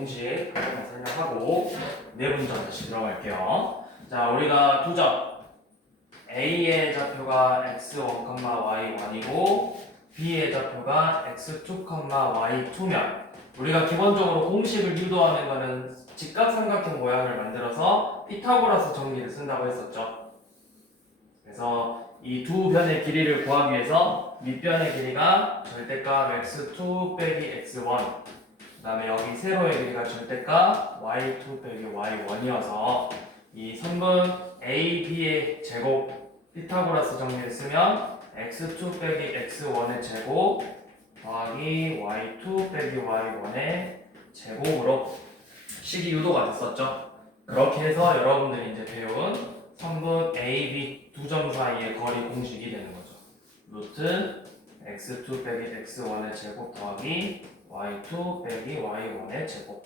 공식 한번 설명하고 내분점 다시 들어갈게요. 자, 우리가 두 점 A의 좌표가 x1, y1이고 B의 좌표가 x2, y2면 우리가 기본적으로 공식을 유도하는 것은 직각삼각형 모양을 만들어서 피타고라스 정리를 쓴다고 했었죠. 그래서 이 두 변의 길이를 구하기 위해서 밑변의 길이가 절대값 x2 빼기 x1, 그 다음에 여기 세로의 길이가 절대값 y2 빼기 y1이어서 이 선분 a, b의 제곱 피타고라스 정리를 쓰면 x2 빼기 x1의 제곱 더하기 y2 빼기 y1의 제곱으로 식이 유도가 됐었죠. 그렇게 해서 여러분들이 이제 배운 선분 A, B 두 점 사이의 거리 공식이 되는 거죠. 루트 x2 빼기 x1의 제곱 더하기 y2 빼기 y1의 제곱,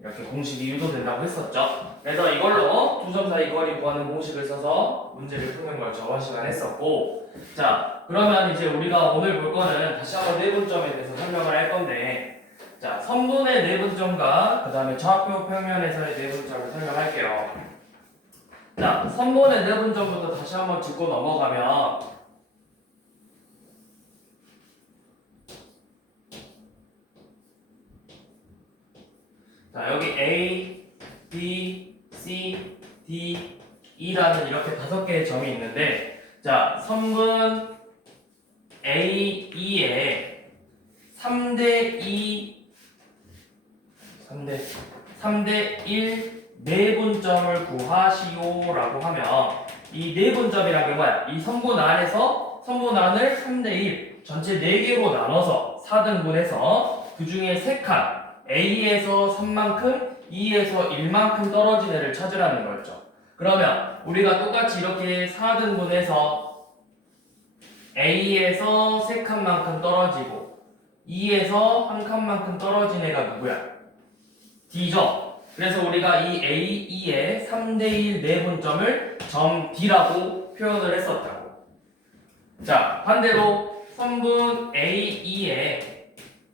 이렇게 공식이 유도된다고 했었죠. 그래서 이걸로 두 점 사이 거리 구하는 공식을 써서 문제를 푸는 걸 저번 시간에 했었고, 자 그러면 이제 우리가 오늘 볼 거는 다시 한번 내분점에 대해서 설명을 할 건데, 자 선분의 내분점과 그 다음에 좌표 평면에서의 내분점을 설명할게요. 자 선분의 내분점부터 다시 한번 짚고 넘어가면, 자 여기 A, B, C, D, E라는 이렇게 5개의 점이 있는데, 자 선분 A, E에 3대2 3대 1 내분점을 구하시오라고 하면, 이 내분점이라는 게 뭐야? 이 선분 안에서 선분 안을 3대1 전체 4개로 나눠서 4등분해서 그 중에 3칸 A에서 3만큼, E에서 1만큼 떨어진 애를 찾으라는 거였죠. 그러면 우리가 똑같이 이렇게 4등분해서 A에서 3칸만큼 떨어지고 E에서 1칸만큼 떨어진 애가 누구야? D죠. 그래서 우리가 이 A, E의 3대1 내분점을 점 D라고 표현을 했었다고. 자, 반대로 선분 A, E의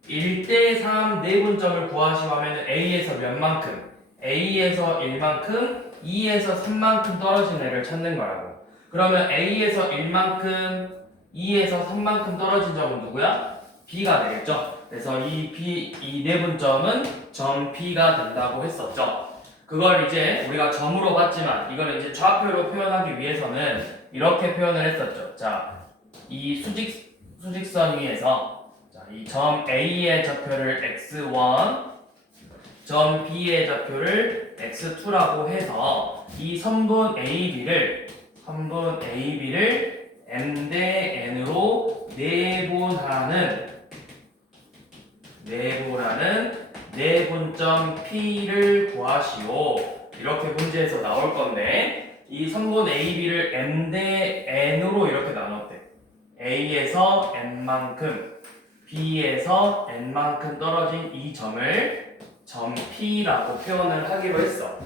1대3 내분점을 구하시오 하면 A에서 몇 만큼, A에서 1만큼, E에서 3만큼 떨어진 애를 찾는 거라고. 그러면 A에서 1만큼, E에서 3만큼 떨어진 점은 누구야? B가 되겠죠. 그래서 이 내분점은 점 B가 된다고 했었죠. 그걸 이제 우리가 점으로 봤지만 이거는 이제 좌표로 표현하기 위해서는 이렇게 표현을 했었죠. 자, 이 수직선 위에서 이 점 A의 좌표를 x1, 점 B의 좌표를 x2라고 해서 이 선분 AB를 m 대 n으로 내분하는 내분점 P를 구하시오. 이렇게 문제에서 나올 건데, 이 선분 AB를 m 대 n으로 이렇게 나눴대. A에서 n만큼, B에서 n만큼 떨어진 이 점을 점 P라고 표현을 하기로 했어.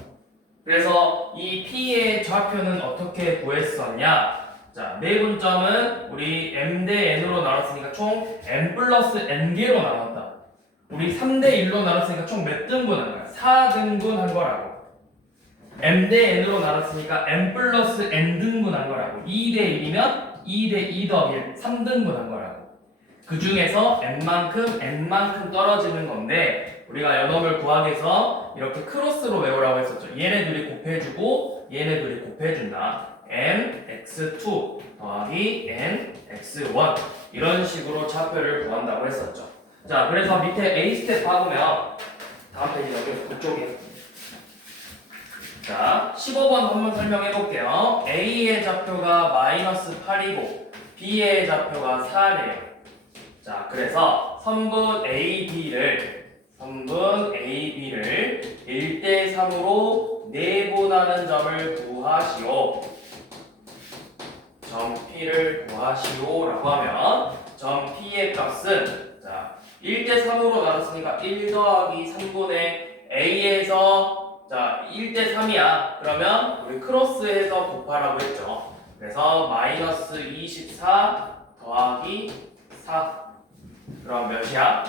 그래서 이 P의 좌표는 어떻게 구했었냐? 자, 내분점은 우리 m 대 n으로 나눴으니까 총 n 플러스 n개로 나눴다. 우리 3대 1로 나눴으니까 총 몇 등분 한 거야? 4등분 한 거라고. m 대 n으로 나눴으니까 n 플러스 n 등분 한 거라고. 2 대 1이면 2 대 2 더하기 1, 3등분 한 거라고. 그 중에서 n만큼 떨어지는 건데, 우리가 요놈을 구하기 위해서 이렇게 크로스로 외우라고 했었죠. 얘네들이 곱해주고 얘네들이 곱해준다. n x2 더하기 n x1, 이런 식으로 좌표를 구한다고 했었죠. 자, 그래서 밑에 A 스텝 박으면 다음 페이지 넘겨서 그쪽에, 자 15번 한번 설명해 볼게요. A의 좌표가 마이너스 8이고 B의 좌표가 4래요. 자, 그래서 선분 AB를 1대3으로 내분하는 점을 구하시오. 점 P를 구하시오라고 하면 점 P의 값은, 자 1대3으로 나눴으니까 1 더하기 3분의 A에서, 자 1대3이야. 그러면 우리 크로스해서 곱하라고 했죠. 그래서 마이너스 24 더하기 4, 그럼 몇이야?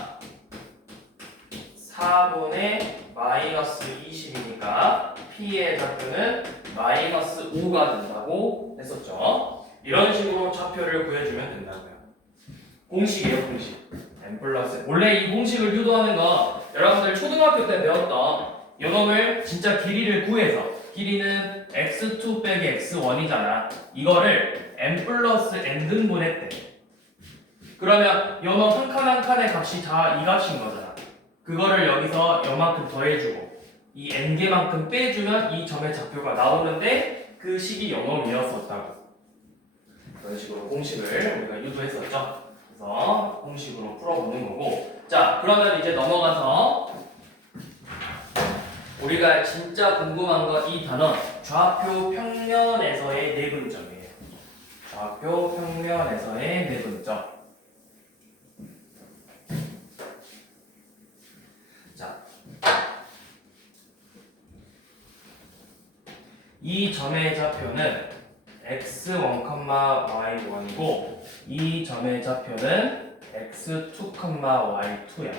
4분의 마이너스 20이니까 P의 좌표는 마이너스 5가 된다고 했었죠. 이런 식으로 좌표를 구해주면 된다고요. 공식이에요, 공식. n 플러스. 원래 이 공식을 유도하는 거 여러분들 초등학교 때 배웠던 요놈을 진짜 길이를 구해서 길이는 x2 빼기 x1이잖아. 이거를 n 플러스 n 등분했대. 그러면 요놈 한 칸 한 칸의 값이 다 이 값인 거잖아. 그거를 여기서 요만큼 더해주고 이 n개만큼 빼주면 이 점의 좌표가 나오는데 그 식이 요놈이었었다고. 그런 식으로 공식을 우리가 유도했었죠. 그래서 공식으로 풀어보는 거고. 자, 그러면 이제 넘어가서 우리가 진짜 궁금한 거 이 단어 좌표 평면에서의 내분점이에요. 좌표 평면에서의 내분점. 자, 이 점의 좌표는 x1, y1이고 이 점의 좌표는 x2, y2야.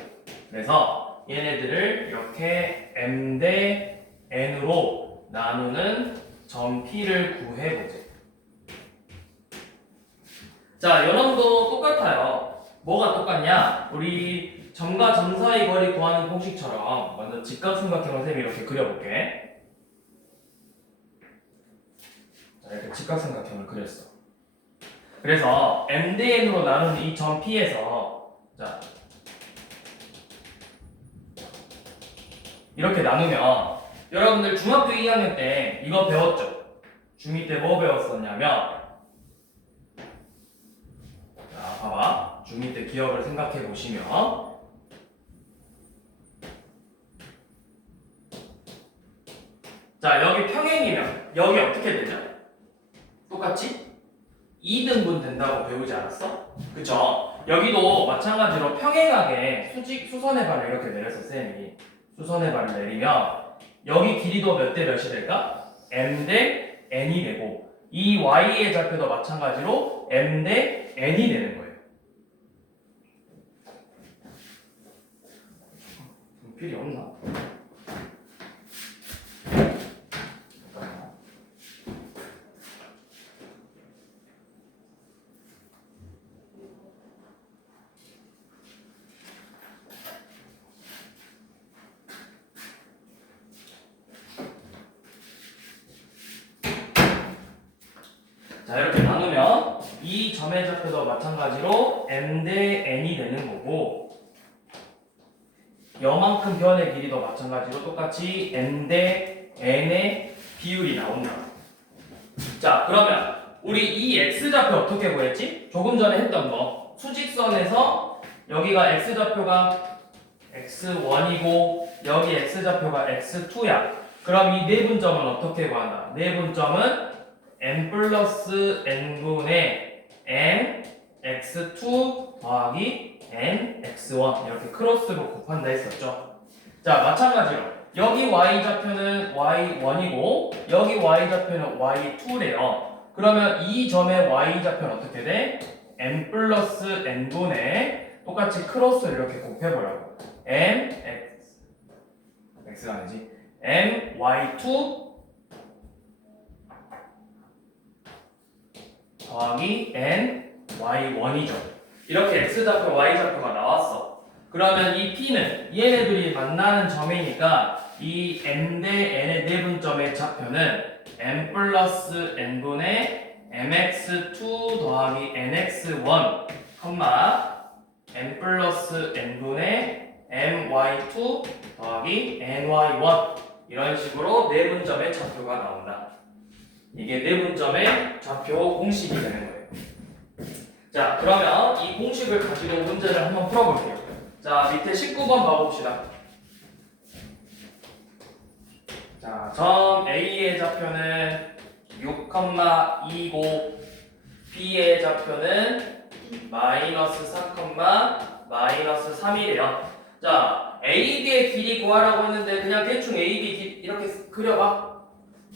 그래서 얘네들을 이렇게 m 대 n으로 나누는 점 P를 구해보자. 자, 여러분도 똑같아요. 뭐가 똑같냐? 우리 점과 점 사이 거리 구하는 공식처럼 먼저 직각삼각형을 쌤이 이렇게 그려볼게. 자, 이렇게 직각삼각형을 그렸어. 그래서 m 대 n으로 나누는 이 점 P에서 자 이렇게 나누면 여러분들 중학교 2학년 때 이거 배웠죠? 중2 때 뭐 배웠었냐면 자, 봐봐. 중2 때 기억을 생각해 보시면 자, 여기 평행이면 여기 어떻게 되죠? 똑같이 2등분 된다고 배우지 않았어? 그쵸? 여기도 마찬가지로 평행하게 수선의 발을 이렇게 내려서 쌤이 수선의 발을 내리면 여기 길이도 몇 대 몇이 될까? m 대 n이 되고 이 y의 좌표도 마찬가지로 m 대 n이 되는 거예요. 필이 없나? 자, 이렇게 나누면 이 점의 좌표도 마찬가지로 m 대 n이 되는 거고 요만큼 변의 길이도 마찬가지로 똑같이 m 대 n의 비율이 나온다. 자, 그러면 우리 이 x좌표 어떻게 구했지? 조금 전에 했던 거 수직선에서 여기가 x좌표가 x1이고 여기 x좌표가 x2야. 그럼 이 내분점은 어떻게 구한다? 내분점은 n 플러스 n분의 n x2 더하기 n x1 이렇게 크로스로 곱한다 했었죠. 자, 마찬가지로 여기 y좌표는 y1이고 여기 y좌표는 y2래요. 그러면 이 점의 y좌표는 어떻게 돼? n 플러스 n분의 똑같이 크로스를 이렇게 곱해보라고. n x가 아니지 n y2 더하기 n y1이죠. 이렇게 x좌표 y좌표가 나왔어. 그러면 이 p는 얘네들이 만나는 점이니까 이 n 대 n의 내분점의 좌표는 n 플러스 n분의 mx2 더하기 nx1 n 플러스 n분의 my2 더하기 ny1 이런 식으로 내분점의 좌표가 나온다. 이게 내분점의 좌표 공식이 되는 거예요. 자, 그러면 이 공식을 가지고 문제를 한번 풀어볼게요. 자, 밑에 19번 봐봅시다. 자, 점 A의 좌표는 6,2고 B의 좌표는 마이너스 4, 마이너스 3이래요. 자, AB의 길이 구하라고 했는데 그냥 대충 AB 길 이렇게 그려봐.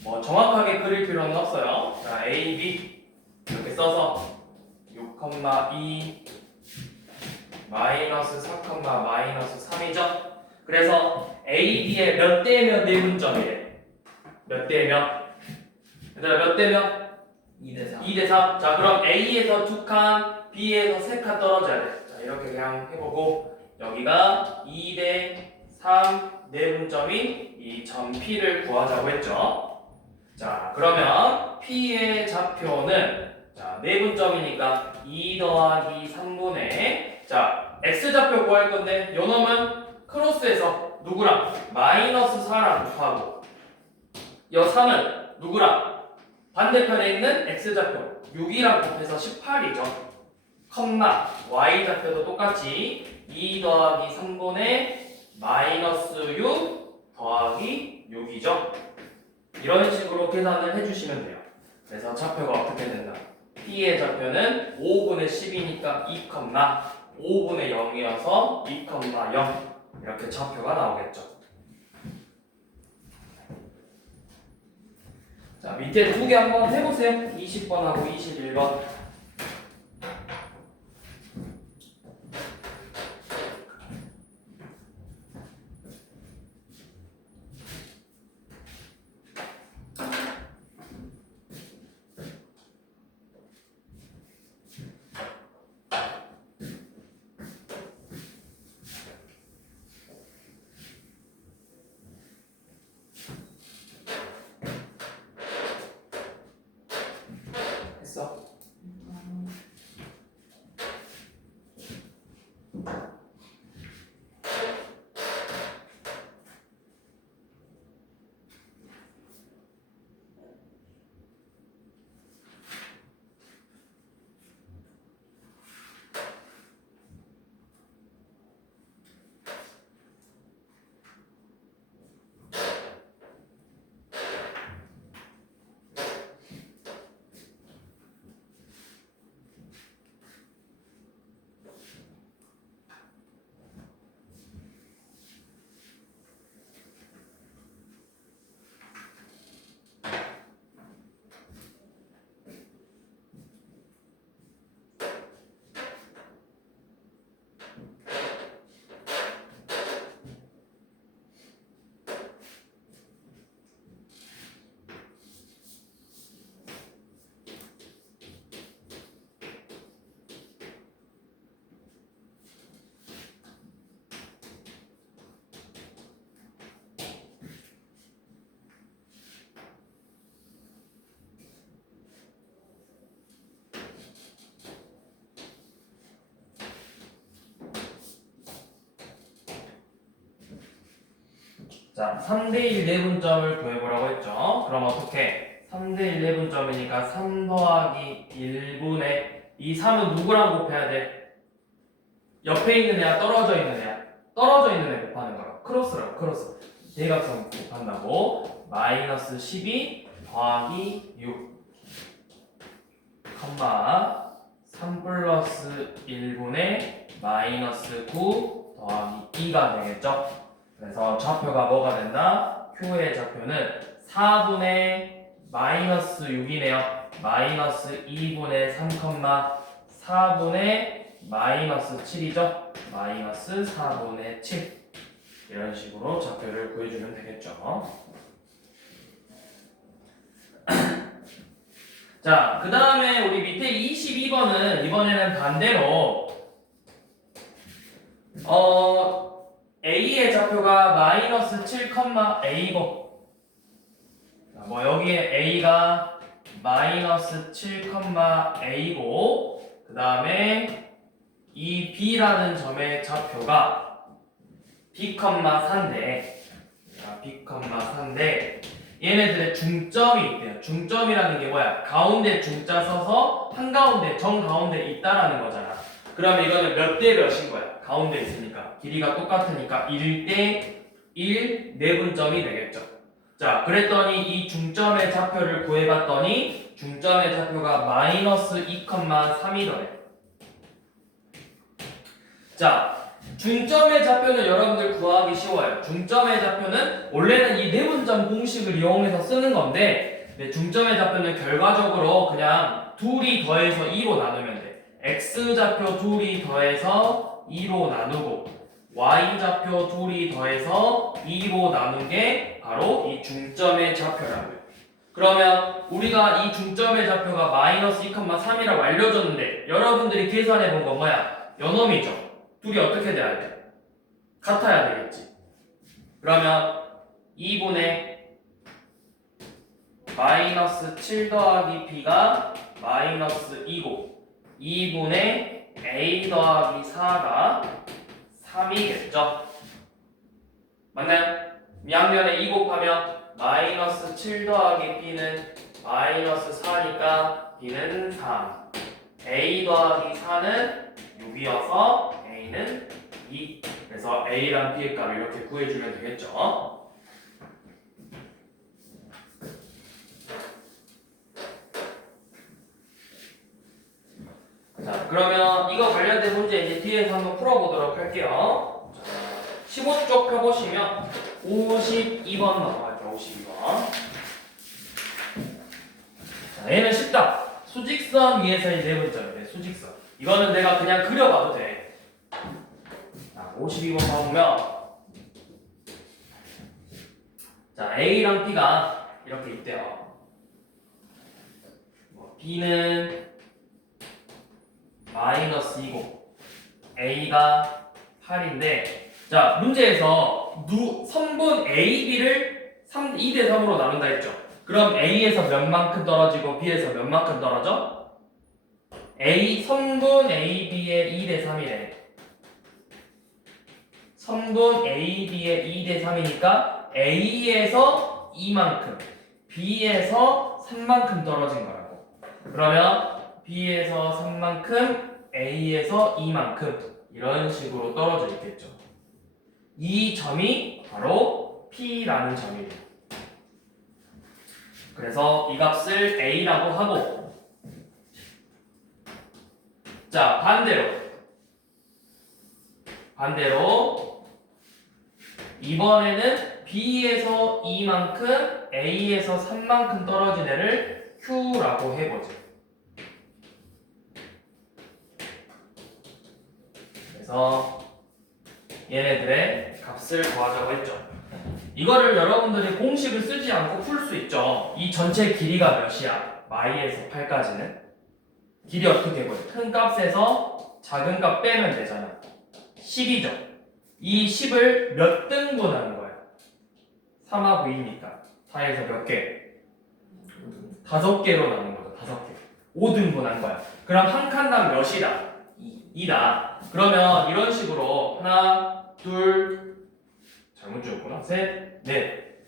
뭐 정확하게 그릴 필요는 없어요. 자, AB 이렇게 써서 6,2 마이너스 4, 마이너스 3이죠. 그래서 A, B의 몇 대면 내분점이래. 몇 대면? 얘들아 몇 대면? 2대 3. 2대 3. 자 그럼 A에서 2칸, B에서 3칸 떨어져야 돼. 자 이렇게 그냥 해보고 여기가 2대 3 내분점인 이 점 P를 구하자고 했죠. 자 그러면 P의 좌표는 자 내분점이니까 2 더하기 3분의 자 X좌표 구할 건데 요놈은 크로스해서 누구랑? 마이너스 4랑 곱하고 요 3은 누구랑? 반대편에 있는 X좌표 6이랑 곱해서 18이죠. 컴마 Y좌표도 똑같이 2 더하기 3분의 마이너스 6 더하기 6이죠. 이런 식으로 계산을 해주시면 돼요. 그래서 좌표가 어떻게 된다? P의 좌표는 5분의 10이니까 2, 5분의 0이어서 2, 0 이렇게 좌표가 나오겠죠. 자 밑에 두 개 한번 해보세요. 20번하고 21번. 했어? 자, 3대1 내분점을 구해보라고 했죠. 그럼 어떻게? 3대1 내분점이니까 3 더하기 1분의 이 3은 누구랑 곱해야 돼? 옆에 있는 애야? 떨어져 있는 애야? 떨어져 있는 애 곱하는 거야. 크로스라고, 크로스. 대각선 곱한다고. 마이너스 12 더하기 6 컴마 3 플러스 1분의 마이너스 9 더하기 2가 되겠죠. 그래서 좌표가 뭐가 된다? Q의 좌표는 4분의 마이너스 6이네요. 마이너스 2분의 3, 4분의 마이너스 7이죠. 마이너스 4분의 7 이런 식으로 좌표를 구해주면 되겠죠. 자, 그 다음에 우리 밑에 22번은 이번에는 반대로 A의 좌표가 마이너스 7, A고 뭐 여기에 A가 마이너스 7, A고 그 다음에 이 B라는 점의 좌표가 B, 4인데 B, 4인데 얘네들의 중점이 있대요. 중점이라는 게 뭐야? 가운데 중자 써서 한가운데 정가운데 있다라는 거잖아. 그러면 이거는 몇 대 몇인 거야? 가운데 있으니까 길이가 똑같으니까 1대 1 내분점이 되겠죠. 자, 그랬더니 이 중점의 좌표를 구해봤더니 중점의 좌표가 마이너스 2, 3이더래. 자, 중점의 좌표는 여러분들 구하기 쉬워요. 중점의 좌표는 원래는 이 내분점 공식을 이용해서 쓰는 건데 중점의 좌표는 결과적으로 그냥 둘이 더해서 2로 나누면 돼. X좌표 둘이 더해서 2로 나누고 y좌표 둘이 더해서 2로 나눈 게 바로 이 중점의 좌표라고요. 그러면 우리가 이 중점의 좌표가 마이너스 2,3이라고 알려줬는데 여러분들이 계산해 본 건 뭐야? 요놈이죠. 둘이 어떻게 돼야 돼? 같아야 되겠지. 그러면 2분의 마이너스 7 더하기 b가 마이너스 2고 2분의 a 더하기 4가 3이겠죠? 맞나요? 양면에 2 곱하면 마이너스 7 더하기 b는 마이너스 4니까 b는 3 a 더하기 4는 6이어서 a는 2 그래서 a랑 b의 값을 이렇게 구해주면 되겠죠? 자, 그러면 이거 관련된 문제 이제 뒤에서 한번 풀어보도록 할게요. 자, 15쪽 펴보시면 52번 넘어갈게요. 52번. 자, 얘는 쉽다. 수직선 위에서의 네분점이래. 수직선. 이거는 내가 그냥 그려봐도 돼. 자, 52번 봐보면 자, A랑 B가 이렇게 있대요. B는 마이너스 2고 A가 8인데 자 문제에서 선분 AB를 2대 3으로 나눈다 했죠. 그럼 A에서 몇 만큼 떨어지고 B에서 몇 만큼 떨어져? 선분 AB의 2대 3이래. 선분 AB의 2대 3이니까 A에서 2만큼 B에서 3만큼 떨어진 거라고. 그러면 B에서 3만큼, A에서 2만큼 이런 식으로 떨어져 있겠죠. 이 점이 바로 P라는 점이에요. 그래서 이 값을 A라고 하고 자 반대로 이번에는 B에서 2만큼, A에서 3만큼 떨어진 애를 Q라고 해보죠. 그래서 얘네들의 값을 구하자고 했죠. 이거를 여러분들이 공식을 쓰지 않고 풀 수 있죠. 이 전체 길이가 몇이야? y에서 8까지는 길이 어떻게 보여? 큰 값에서 작은 값 빼면 되잖아. 10이죠. 이 10을 몇 등분하는 거야? 3하고 2니까 4에서 몇 개? 5개로 나눈 거죠. 5개. 5등분한 거야. 그럼 한 칸당 몇이다? 2다. 그러면 이런 식으로 하나, 둘, 잘못 지었구나. 셋, 넷.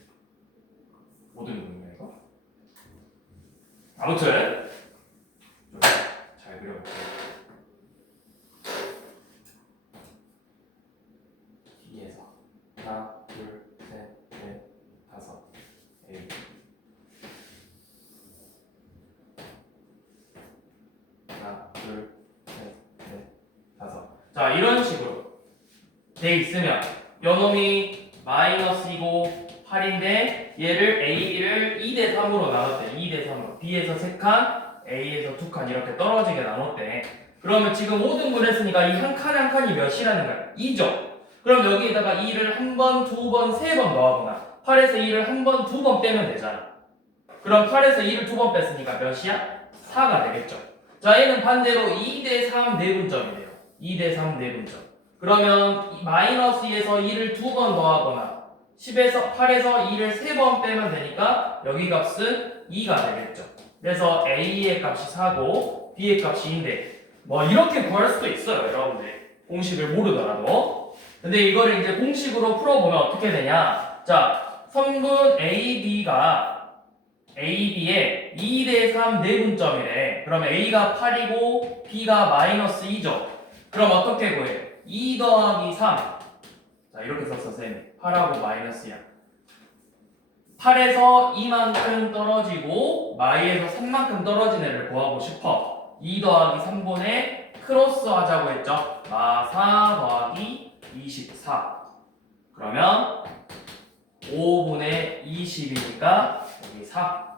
5등분이야 이거? 아무튼 잘 그려볼게요. 뒤에서 하나, 둘, 셋, 넷, 다섯. A. 하나, 둘, 셋, 넷, 다섯. 자, 이런 식으로 돼 있으면 요놈이 마이너스이고 8인데 얘를 A를 2대 3으로 나눴대. 2대 3으로. B에서 3칸, A에서 2칸 이렇게 떨어지게 나눴대. 그러면 지금 5등분 했으니까 이 한 칸 한 칸이 몇이라는 거야? 2죠. 그럼 여기에다가 2를 한 번, 두 번, 세 번 넣어보나. 8에서 2를 한 번, 두 번 빼면 되잖아. 그럼 8에서 2를 두 번 뺐으니까 몇이야? 4가 되겠죠. 자, 얘는 반대로 2대 3 내분점이래요. 2대 3 내분점. 그러면 마이너스 2에서 2를 두 번 더하거나 8에서 2를 세 번 빼면 되니까 여기 값은 2가 되겠죠. 그래서 A의 값이 4고 B의 값이 2인데 뭐 이렇게 구할 수도 있어요. 여러분들 공식을 모르더라도. 근데 이거를 이제 공식으로 풀어보면 어떻게 되냐. 자, 성분 AB가 AB의 2대 3 내분점이래. 그럼 A가 8이고 B가 마이너스 2죠. 그럼 어떻게 구해? 2 더하기 3. 자, 이렇게 썼어, 쌤. 8하고 마이너스야. 8에서 2만큼 떨어지고 마이에서 3만큼 떨어진 애를 구하고 싶어. 2 더하기 3분의 크로스 하자고 했죠. 4 더하기 24. 그러면 5분의 20이니까 여기 4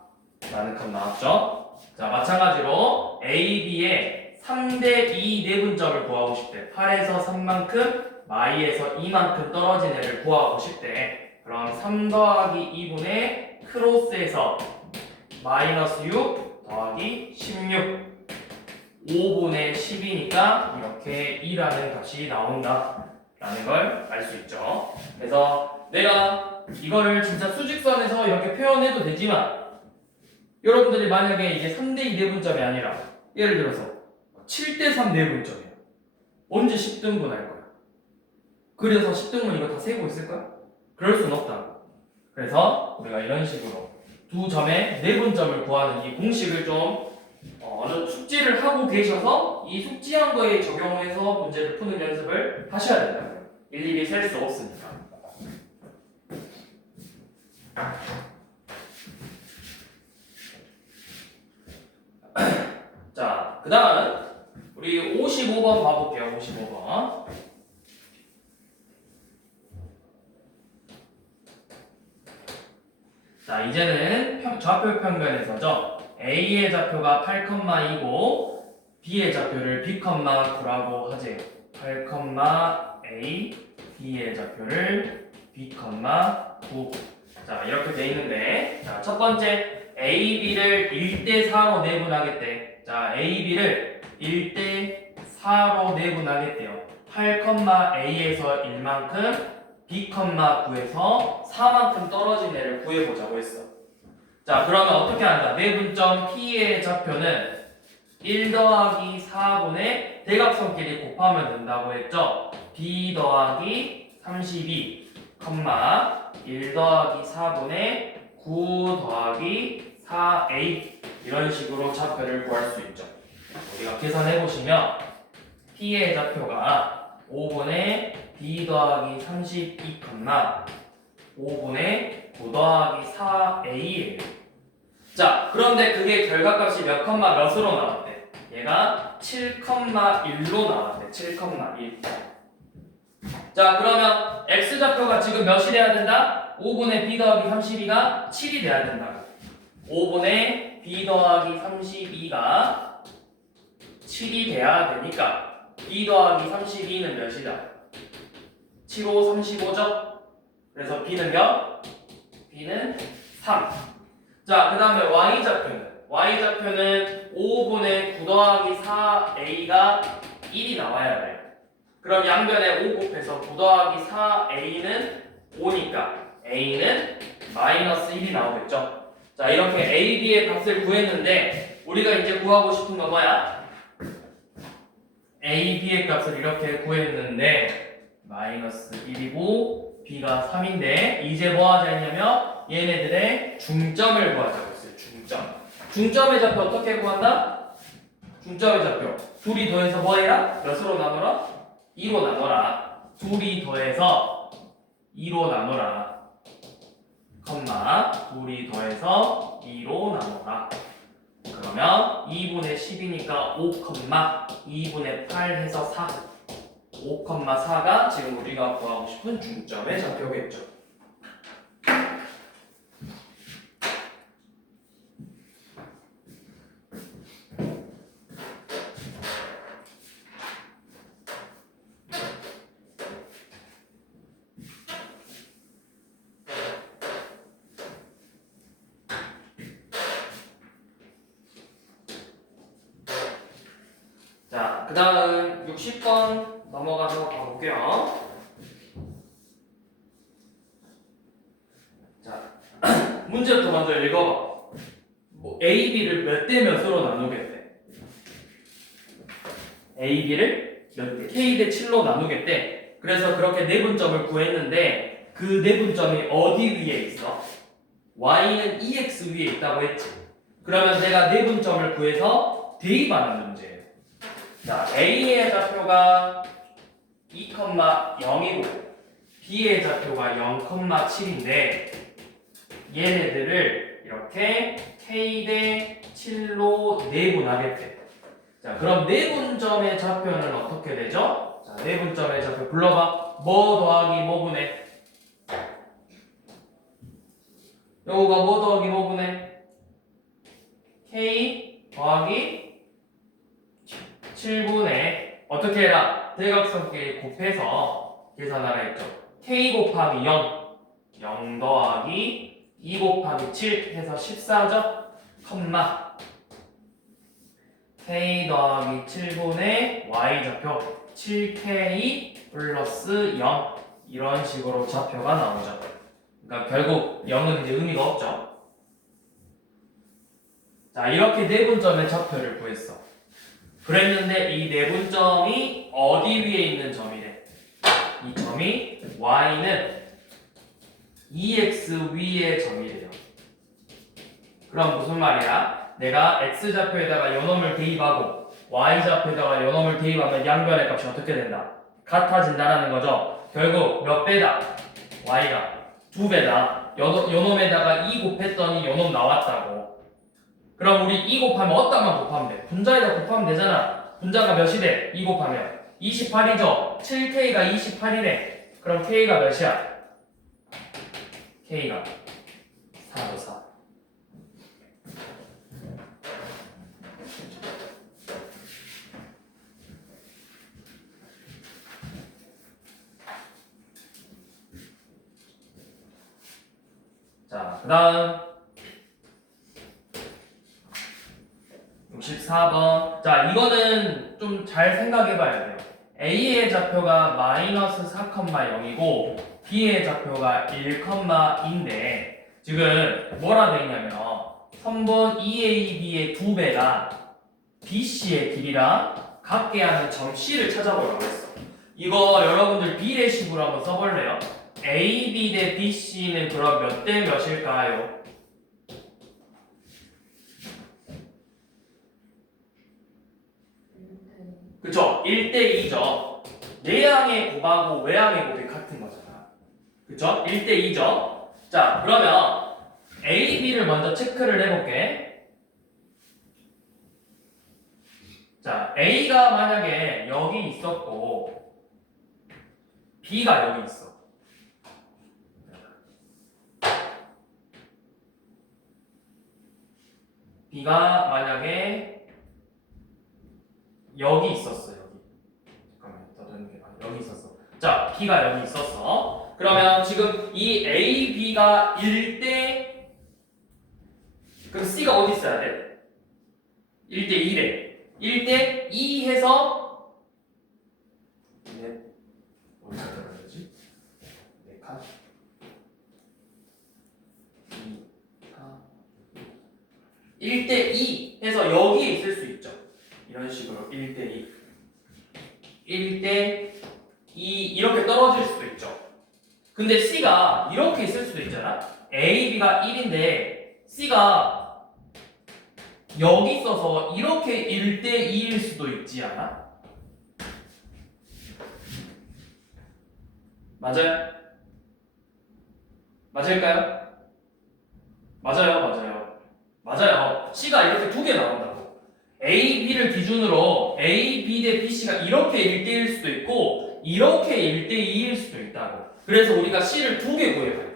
라는 값 나왔죠. 자, 마찬가지로 A, B의 3대 2 내분점을 구하고 싶대. 8에서 3만큼, y에서 이만큼 떨어진 애를 구하고 싶대. 그럼 3 더하기 2분의 크로스에서 마이너스 6 더하기 16 5분의 10이니까 이렇게 2라는 값이 나온다 라는 걸 알 수 있죠. 그래서 내가 이거를 진짜 수직선에서 이렇게 표현해도 되지만 여러분들이 만약에 이게 3대2 내분점이 아니라 예를 들어서 7대3 내분점이야. 언제 10등분 할 거야? 그래서 10등분 이거 다 세고 있을 거야? 그럴 순 없다. 그래서 우리가 이런 식으로 두 점의 내분점을 구하는 이 공식을 좀 어느 숙지를 하고 계셔서 이 숙지한 거에 적용해서 문제를 푸는 연습을 하셔야 된다. 일일이 셀 수 없으니까. 자, 그 다음 우리 55번 봐볼게요. 55번. 자, 이제는 좌표 평면에서죠. A의 좌표가 8,2고 B의 좌표를 B,9라고 하재요. 8,A, B의 좌표를 B,9. 자, 이렇게 돼 있는데, 자, 첫 번째 A, B를 1대4로 내분하겠대. 자, A, B를 1대4로 내분하겠대요. 8,A에서 1만큼, B,9에서 4만큼 떨어진 애를 구해보자고 했어. 자, 그러면 어떻게 한다? 내분점 P의 좌표는 1 더하기 4분의 대각선끼리 곱하면 된다고 했죠? B 더하기 32, 1 더하기 4분의 9 더하기 4A 이런 식으로 좌표를 구할 수 있죠. 우리가 계산해 보시면 P의 좌표가 5분의 B 더하기 32, 5분의 9 더하기 4A예요. 자, 그런데 그게 결과값이 몇 컴마 몇으로 나왔대? 얘가 7,1로 나왔대. 7,1. 자, 그러면 x좌표가 지금 몇이 돼야 된다? 5분의 b 더하기 32가 7이 돼야 된다. 5분의 b 더하기 32가 7이 돼야 되니까 b 더하기 32는 몇이다? 7, 5, 35죠? 그래서 b는 몇? b는 3. 자, 그 다음에 y좌표는 5분의 9 더하기 4a가 1이 나와야 돼. 그럼 양변에 5 곱해서 9 더하기 4a는 5니까 a는 마이너스 1이 나오겠죠. 자, 이렇게 a, b의 값을 구했는데 우리가 이제 구하고 싶은 건 뭐야? a, b의 값을 이렇게 구했는데 마이너스 1이고 b가 3인데 이제 뭐 하자 했냐면 얘네들의 중점을 구하자고 했어요. 중점의 좌표 어떻게 구한다? 중점의 좌표 둘이 더해서 뭐 해라? 몇으로 나눠라? 2로 나눠라. 둘이 더해서 2로 나눠라. 둘이 더해서 2로 나눠라. 그러면 2분의 10이니까 2분의 8 해서 4. 5,4가 지금 우리가 구하고 싶은 중점의 좌표겠죠. 자, 그 다음 60번 넘어가서 가볼게요. 자, 문제부터 먼저 읽어봐. A, B를 몇 대 몇으로 나누겠대? A, B를 K 대 7로 나누겠대. 그래서 그렇게 내분점을 구했는데 그 내분점이 어디 위에 있어? Y는 EX 위에 있다고 했지. 그러면 내가 내분점을 구해서 대입하는 문제예요. 자, A의 좌표가 2,0이고 B의 좌표가 0,7인데 얘네들을 이렇게 K 대 7로 내분하겠대. 자, 그럼 내분점의 좌표는 어떻게 되죠? 자, 내분점의 좌표 불러봐. 뭐 더하기 뭐분의? 요거가 뭐 더하기 뭐분의? K 더하기 7분의 어떻게 해라? 대각선끼리 곱해서 계산하라 했죠. k 곱하기 0 더하기 2 곱하기 7 해서 14죠. 컴마 k 더하기 7분의 y 좌표 7k 플러스 0 이런 식으로 좌표가 나오죠. 그러니까 결국 0은 이제 의미가 없죠. 자, 이렇게 내분점의 좌표를 구했어. 그랬는데 이 내분점이 어디 위에 있는 점이래? 이 점이 y는 2x 위의 점이래요. 그럼 무슨 말이야? 내가 x좌표에다가 요놈을 대입하고 y좌표에다가 요놈을 대입하면 양변의 값이 어떻게 된다? 같아진다라는 거죠. 결국 몇 배다? y가 2배다. 요놈에다가 2 곱했더니 요놈 나왔다고. 그럼 우리 2 곱하면 어디다만 곱하면 돼? 분자에다 곱하면 되잖아. 분자가 몇이 돼? 2 곱하면 28이죠. 7k가 28이네. 그럼 k가 몇이야? k가 4죠. 4. 자, 그 다음 64번. 자, 이거는 좀 잘 생각해 봐야 돼요. A의 좌표가 마이너스 4,0이고 B의 좌표가 1,2인데 지금 뭐라 돼 있냐면 선분 EAB의 2배가 BC의 길이랑 같게 하는 점 C를 찾아보라고 했어. 이거 여러분들 비례식으로 한번 써볼래요? AB 대 BC는 그럼 몇 대 몇일까요? 그쵸? 1대2죠. 내항의 곱하고 외항의 곱이 같은 거잖아. 그쵸? 1대2죠. 자, 그러면 A, B를 먼저 체크를 해볼게. 자, A가 만약에 여기 있었고 B가 여기 있어. B가 만약에 여기 있었어. 여기. 잠깐만, 여기 있었어. 자, B가 여기 있었어. 그러면 지금 이 A, B가 1대 그럼 C가 어디 있어야 돼? 1대 2래. 1대 2 해서 어디서 들어가야지? 네 칸. 1대 2 해서 여기에 있을 수 있죠. 이런 식으로 1대 2 1대 2 이렇게 떨어질 수도 있죠. 근데 C가 이렇게 있을 수도 있잖아. A, B가 1인데 C가 여기 있어서 이렇게 1대 2일 수도 있지 않아? 맞아요? 맞을까요? 맞아요. C가 이렇게 두 개 나온다고. A, B를 기준으로 A, B 대 BC가 이렇게 1대1일 수도 있고 이렇게 1대2일 수도 있다고. 그래서 우리가 C를 두 개 구해봐야 돼.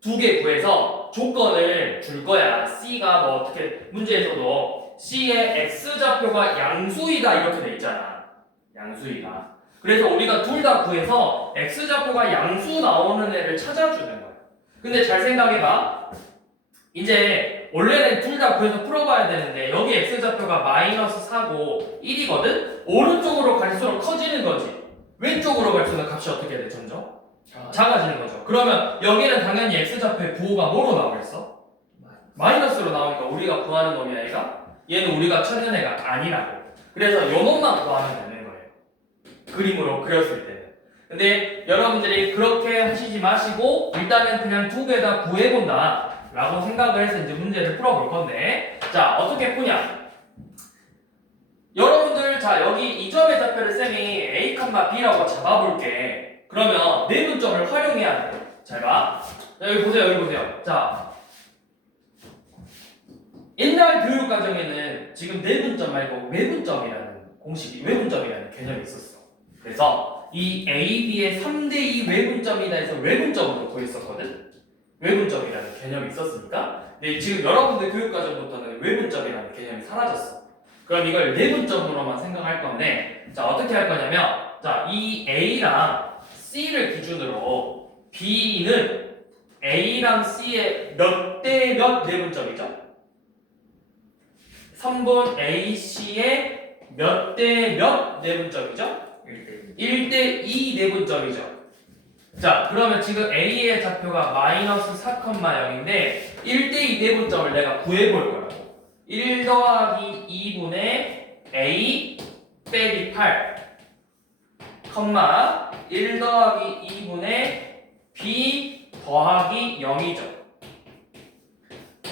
두 개 구해서 조건을 줄 거야. C가 뭐 어떻게 문제에서도 C의 X좌표가 양수이다 이렇게 돼 있잖아. 양수이다. 그래서 우리가 둘 다 구해서 X좌표가 양수 나오는 애를 찾아주는 거야. 근데 잘 생각해봐. 이제 원래는 둘 다 구해서 풀어봐야 되는데 여기 X좌표가 마이너스 4고 1이거든? 오른쪽으로 갈수록 커지는 거지. 왼쪽으로 갈수록 값이 어떻게 돼? 점점? 작아지는 거죠. 그러면 여기는 당연히 X좌표의 부호가 뭐로 나오겠어? 마이너스로 나오니까 우리가 구하는 놈이야 얘가? 얘는 우리가 찾는 애가 아니라고. 그래서 요 놈만 구하면 되는 거예요. 그림으로 그렸을 때는. 근데 여러분들이 그렇게 하시지 마시고 일단은 그냥 두 개 다 구해본다 라고 생각을 해서 이제 문제를 풀어볼 건데, 자, 어떻게 푸냐? 여러분들, 자, 여기 이 점의 좌표를 쌤이 A, B라고 잡아볼게. 그러면 내분점을 활용해야 돼. 잘 봐. 자, 여기 보세요. 자, 옛날 교육 과정에는 지금 내분점 말고 외분점이라는 공식이, 외분점이라는 개념이 있었어. 그래서 이 A, B의 3대2 외분점이다 해서 외분점으로 구했었거든? 외분점이라는 개념이 있었으니까. 근데 지금 여러분들 교육과정부터는 외분점이라는 개념이 사라졌어. 그럼 이걸 내분점으로만 생각할 건데, 자, 어떻게 할 거냐면, 자, 이 A랑 C를 기준으로 B는 A랑 C의 몇 대 몇 내분점이죠? 3분 AC의 몇 대 몇 내분점이죠? 1대 2 내분점이죠. 자, 그러면 지금 A의 좌표가 마이너스 4,0인데 1대2 내분점을 내가 구해볼 거라고. 1 더하기 2분의 A 빼기 8, 1 더하기 2분의 B 더하기 0이죠.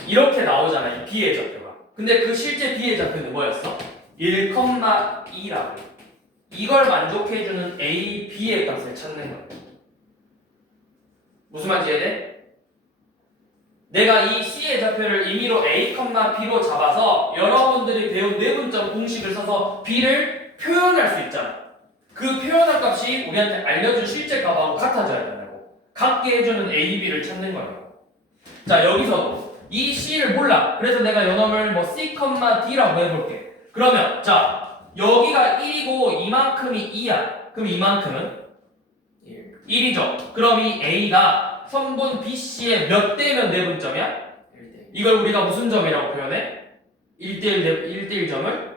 이렇게 나오잖아, 이 B의 좌표가. 근데 그 실제 B의 좌표는 뭐였어? 1,2라고. 이걸 만족해주는 A, B의 값을 찾는 거야. 무슨 말인지 이해돼? 내가 이 C의 좌표를 임의로 A, B로 잡아서 여러분들이 배운 내분점 공식을 써서 B를 표현할 수 있잖아. 그 표현할 값이 우리한테 알려준 실제 값하고 같아져야 된다고. 같게 해주는 A, B를 찾는 거예요. 자, 여기서도 이 C를 몰라. 그래서 내가 요놈을 뭐 C, D라고 해볼게. 그러면 자, 여기가 1이고 이만큼이 2야. 그럼 이만큼은? 1이죠. 그럼 이 A가 선분 BC의 몇 대면 내분점이야? 1대1. 이걸 우리가 무슨 점이라고 표현해? 1대1 점을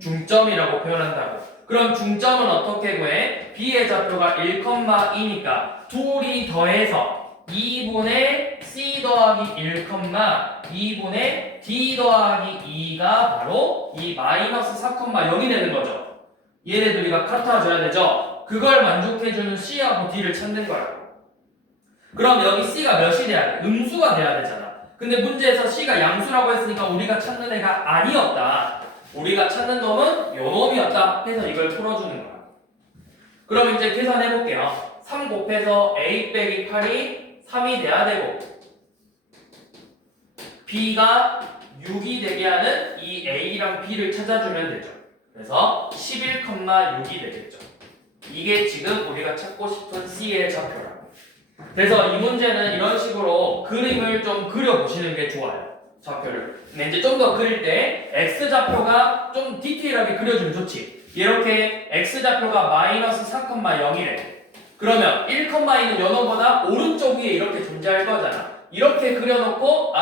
중점이라고 표현한다고. 그럼 중점은 어떻게 구해? B의 좌표가 1,2니까 둘이 더해서 2분의 C 더하기 1, 2분의 D 더하기 2가 바로 이 마이너스 4,0이 되는 거죠. 얘네들이가 같아져야 되죠. 그걸 만족해주는 C하고 D를 찾는 거야. 그럼 여기 C가 몇이 돼야 돼? 음수가 돼야 되잖아. 근데 문제에서 C가 양수라고 했으니까 우리가 찾는 애가 아니었다. 우리가 찾는 놈은 요 놈이었다 해서 이걸 풀어주는 거야. 그럼 이제 계산해볼게요. 3 곱해서 A 빼기 8이 3이 돼야 되고 B가 6이 되게 하는 이 A랑 B를 찾아주면 되죠. 그래서 11,6이 되겠죠. 이게 지금 우리가 찾고 싶은 C의 좌표라고. 그래서 이 문제는 이런 식으로 그림을 좀 그려보시는 게 좋아요. 좌표를. 근데 이제 좀 더 그릴 때 X좌표가 좀 디테일하게 그려주면 좋지. 이렇게 X좌표가 마이너스 4,0이래. 그러면 1,2는 요놈보다 오른쪽 위에 이렇게 존재할 거잖아. 이렇게 그려놓고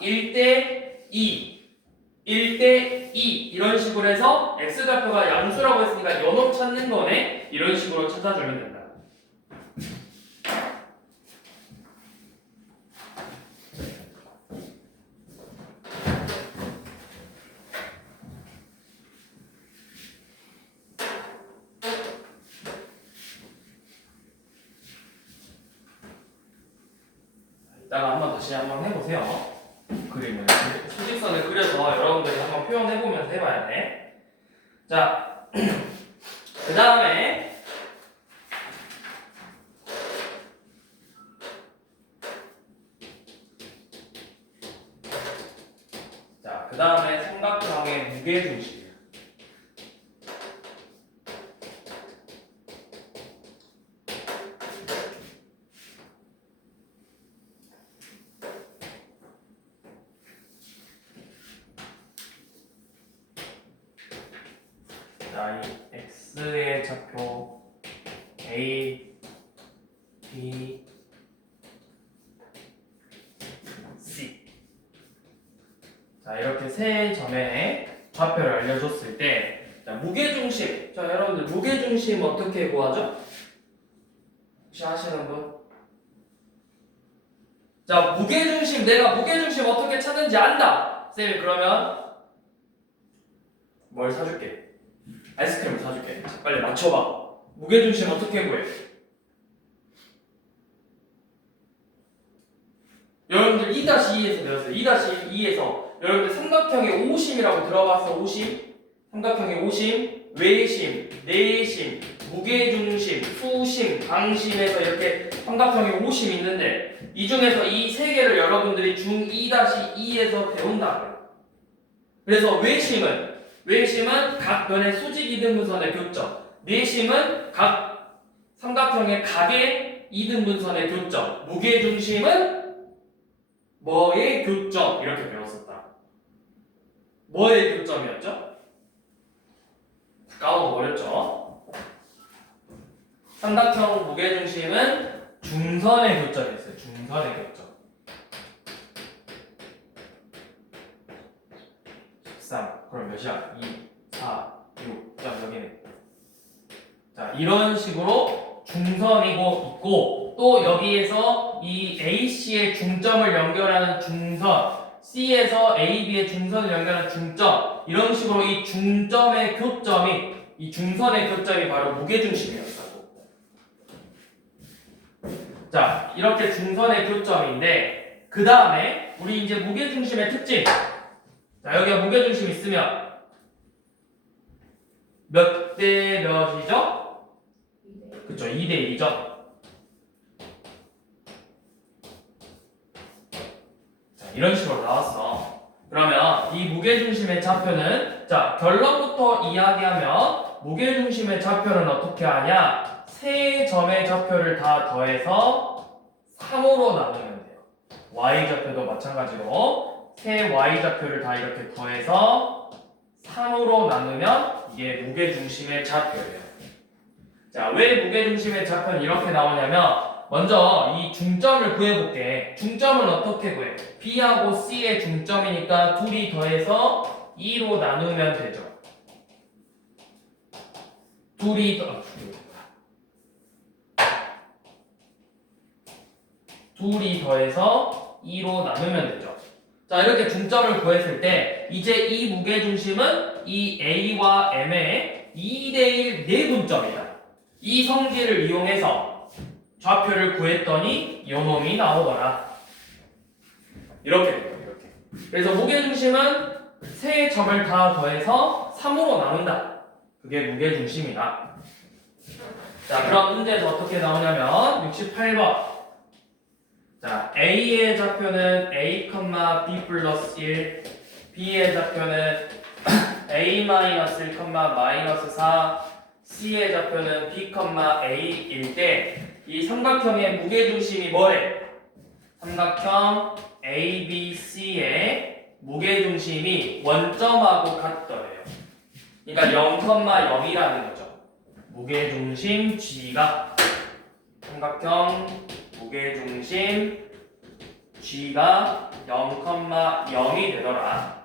1대2 1대2 이런 식으로 해서 X좌표가 양수라고 했으니까 요놈 찾는 거네. 이런 식으로 찾아주면 된다. 이따가 다시 한번 해보세요. 그림을 수직선을 그려서 여러분들이 한번 표현해보면서 해봐야 돼. 자, 그 다음에 삼각형의 무게중심. 자, 이 X의 좌표 A, B, C. 자, 이렇게 세 점의 좌표를 알려줬을 때, 자, 무게중심. 자, 여러분들 무게중심 어떻게 구하죠? 혹시 아시는 분? 자, 무게중심, 내가 무게중심 어떻게 찾는지 안다. 쌤이 그러면 뭘 사줄게? 아이스크림 사줄게. 자, 빨리 맞춰봐. 무게중심 어떻게 구해? 여러분들 2-2에서 배웠어요. 2-2에서 여러분들 삼각형의 오심이라고 들어봤어? 오심? 삼각형의 오심, 외심, 내심, 무게중심, 수심, 방심에서 이렇게 삼각형의 오심이 있는데 이 중에서 이 세 개를 여러분들이 중2-2에서 배운다고요. 그래서 외심은 각 변의 수직 이등분선의 교점, 내심은 각 삼각형의 각의 이등분선의 교점, 무게중심은 뭐의 교점 이렇게 배웠었다. 뭐의 교점이었죠? 까먹어버렸죠? 삼각형 무게중심은 중선의 교점이 있어요. 중선의 교점. 13. 그럼 몇이야? 2, 4, 6. 자, 여기는. 자, 이런 식으로 중선이고 있고, 또 여기에서 이 AC의 중점을 연결하는 중선, C에서 AB의 중선을 연결하는 중점, 이런 식으로 이 중점의 교점이, 이 중선의 교점이 바로 무게중심이었다고. 자, 이렇게 중선의 교점인데, 그 다음에 우리 이제 무게중심의 특징. 자, 여기가 무게중심 있으면 몇 대 몇이죠? 그쵸, 2대 2죠. 자, 이런 식으로 나왔어. 그러면 이 무게중심의 좌표는, 자, 결론부터 이야기하면 무게중심의 좌표는 어떻게 하냐? 세 점의 좌표를 다 더해서 3으로 나누면 돼요. y좌표도 마찬가지로 세 y좌표를 다 이렇게 더해서 3으로 나누면 이게 무게중심의 좌표예요. 자, 왜 무게중심의 좌표는 이렇게 나오냐면, 먼저 이 중점을 구해볼게. 중점은 어떻게 구해? B하고 C의 중점이니까 둘이 더해서 2로 나누면 되죠. 둘이 더해서 2로 나누면 되죠. 자, 이렇게 중점을 구했을 때 이제 이 무게중심은 이 A와 M의 2대1 내분점이다. 이 성질을 이용해서 좌표를 구했더니 요놈이 나오더라. 이렇게 돼요. 이렇게. 그래서 무게중심은 세 점을 다 더해서 3으로 나눈다. 그게 무게중심이다. 자, 그럼 문제에서 어떻게 나오냐면 68번. 자, A의 좌표는 A, B 플러스 1, B의 좌표는 A 마이너스 1, 마이너스 4, C의 좌표는 B, A일 때 이 삼각형의 무게중심이 뭐래? 삼각형 ABC의 무게중심이 원점하고 같더래요. 그러니까 0,0이라는 거죠. 무게중심 G가 삼각형 무게중심 G가 0,0이 되더라.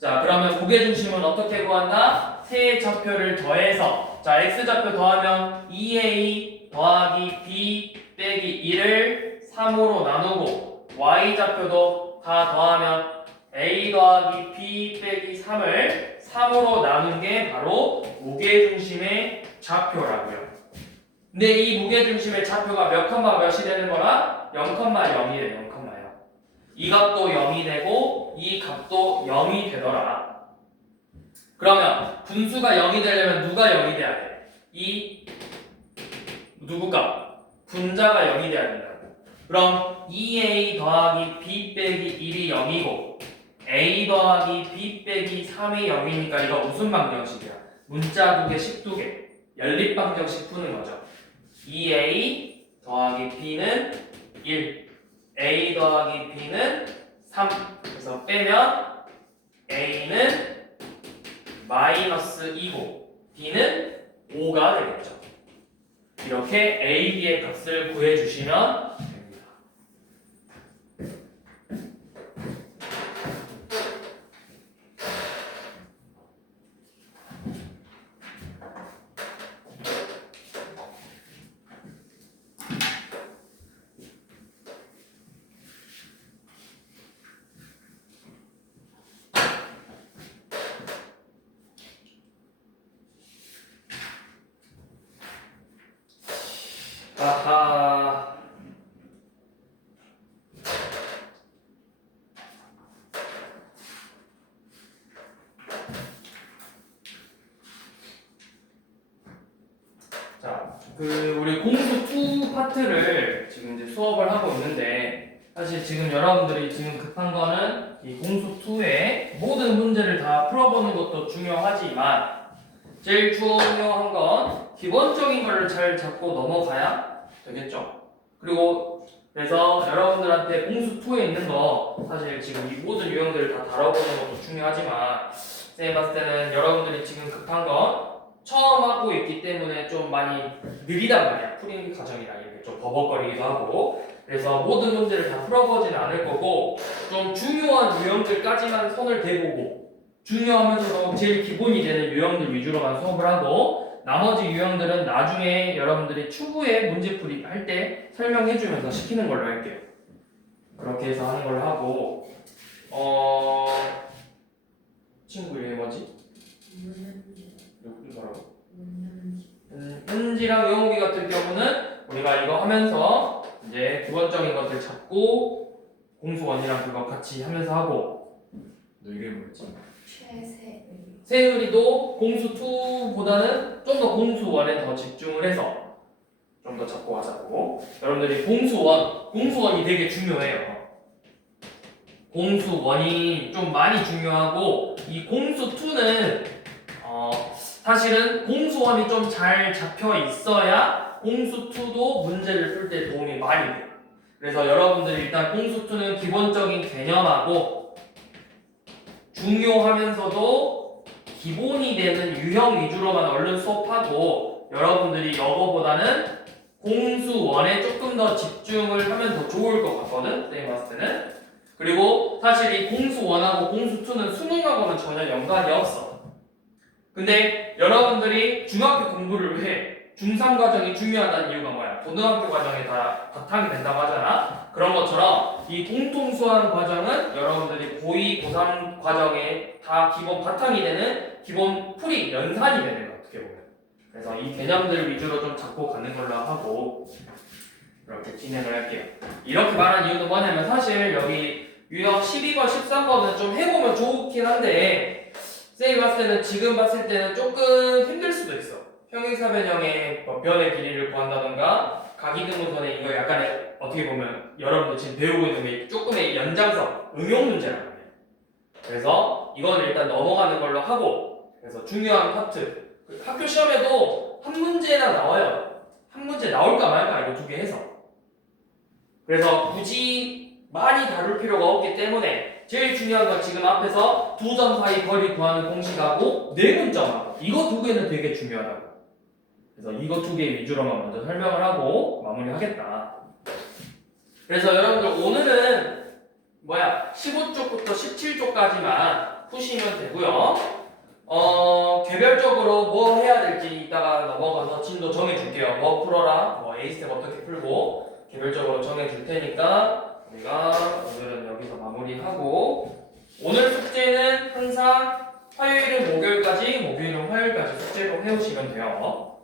자, 그러면 무게중심은 어떻게 구한다? 세 좌표를 더해서, 자, X좌표 더하면 2A 더하기 B 빼기 1을 3으로 나누고, Y좌표도 다 더하면 A 더하기 B 빼기 3을 3으로 나눈 게 바로 무게중심의 좌표라고요. 근데 이 무게중심의 좌표가 몇 컴마 몇이 되는 거라? 0,0이래. 0,0. 이 값도 0이 되고 이 값도 0이 되더라. 그러면 분수가 0이 되려면 누가 0이 돼야 돼? 이 누구가? 분자가 0이 돼야 된다고. 그럼 2A 더하기 B 빼기 1이 0이고 A 더하기 B 빼기 3이 0이니까 이거 무슨 방정식이야? 문자 2개, 식 2개. 연립방정식 푸는 거죠. 2A 더하기 B는 1, A 더하기 B는 3. 그래서 빼면 A는 마이너스 2고 B는 5가 되겠죠. 이렇게 A, B의 값을 구해주시면 됩니다. 아하. 자, 우리 공수 2 파트를 지금 이제 수업을 하고 있는데, 사실 지금 여러분들이 지금 급한 거는 이 공수 2의 모든 문제를 다 풀어보는 것도 중요하지만, 제일 중요한 건 기본적인 거를 잘 잡고 넘어가야 되겠죠. 그리고 그래서 여러분들한테 공수 2에 있는 거 사실 지금 이 모든 유형들을 다 다뤄보는 것도 중요하지만 쌤이 봤을 때는 여러분들이 지금 급한 건 처음 하고 있기 때문에 좀 많이 느리단 말이야. 풀이 과정이랑 이렇게 좀 버벅거리기도 하고. 그래서 모든 문제를 다 풀어보지는 않을 거고 좀 중요한 유형들까지만 손을 대보고 중요하면서도 제일 기본이 되는 유형들 위주로만 수업을 하고 나머지 유형들은 나중에 여러분들이 추후에 문제풀이 할 때 설명해주면서 시키는 걸로 할게요. 그렇게 해서 하는 걸로 하고 친구 이름이 뭐지? 누구더라고? 은지랑 영욱이 같은 경우는 우리가 이거 하면서 이제 기본적인 것들 잡고 공수원이랑 그거 같이 하면서 하고 너 이름이 뭐였지? 세율이도 공수2보다는 좀 더 공수원에 더 집중을 해서 좀 더 잡고 하자고. 여러분들이 공수원이 되게 중요해요. 공수원이 좀 많이 중요하고 이 공수2는 사실은 공수원이 좀 잘 잡혀 있어야 공수2도 문제를 풀 때 도움이 많이 돼요. 그래서 여러분들이 일단 공수2는 기본적인 개념하고 중요하면서도 기본이 되는 유형 위주로만 얼른 수업하고 여러분들이 영어보다는 공수원에 조금 더 집중을 하면 더 좋을 것 같거든, 선생님 봤을 때는. 그리고 사실 이 공수원하고 공수2는 수능하고는 전혀 연관이 없어. 근데 여러분들이 중학교 공부를 해. 중3 과정이 중요하다는 이유가 뭐야? 고등학교 과정에 다 바탕이 된다고 하잖아. 그런 것처럼 이 공통수학 과정은 여러분들이 고2, 고3 과정에 다 기본 바탕이 되는 기본 풀이 연산이 되는 거 어떻게 보면. 그래서 이 개념들 위주로 좀 잡고 가는 걸로 하고 이렇게 진행을 할게요. 이렇게 말한 이유는 뭐냐면 사실 여기 유형 12번, 13번은 좀 해보면 좋긴 한데 쌤이 봤을 때는 지금 봤을 때는 조금 힘들 수도 있어. 평행사변형의 변의 길이를 구한다던가 각이등분선의 이거 약간의 어떻게 보면 여러분들 지금 배우고 있는 게 조금의 연장선 응용 문제란 말이에요. 그래서 이거는 일단 넘어가는 걸로 하고 그래서 중요한 파트 학교 시험에도 한 문제나 나와요. 한 문제 나올까 말까 이거 두 개 해서 그래서 굳이 많이 다룰 필요가 없기 때문에 제일 중요한 건 지금 앞에서 두 점 사이 거리 구하는 공식하고 네분점하고 이거 두 개는 되게 중요하다고. 그래서 이거 두 개 위주로만 먼저 설명을 하고 마무리하겠다. 그래서 여러분들 오늘은 15쪽부터 17쪽까지만 푸시면 되고요. 개별적으로 뭐 해야 될지 이따가 넘어가서 진도 정해줄게요. 뭐 풀어라, 뭐 A스텝 어떻게 풀고 개별적으로 정해줄 테니까 우리가 오늘은 여기서 마무리하고 오늘 숙제는 항상 화요일은 목요일까지, 목요일은 화요일까지 숙제로 해오시면 돼요.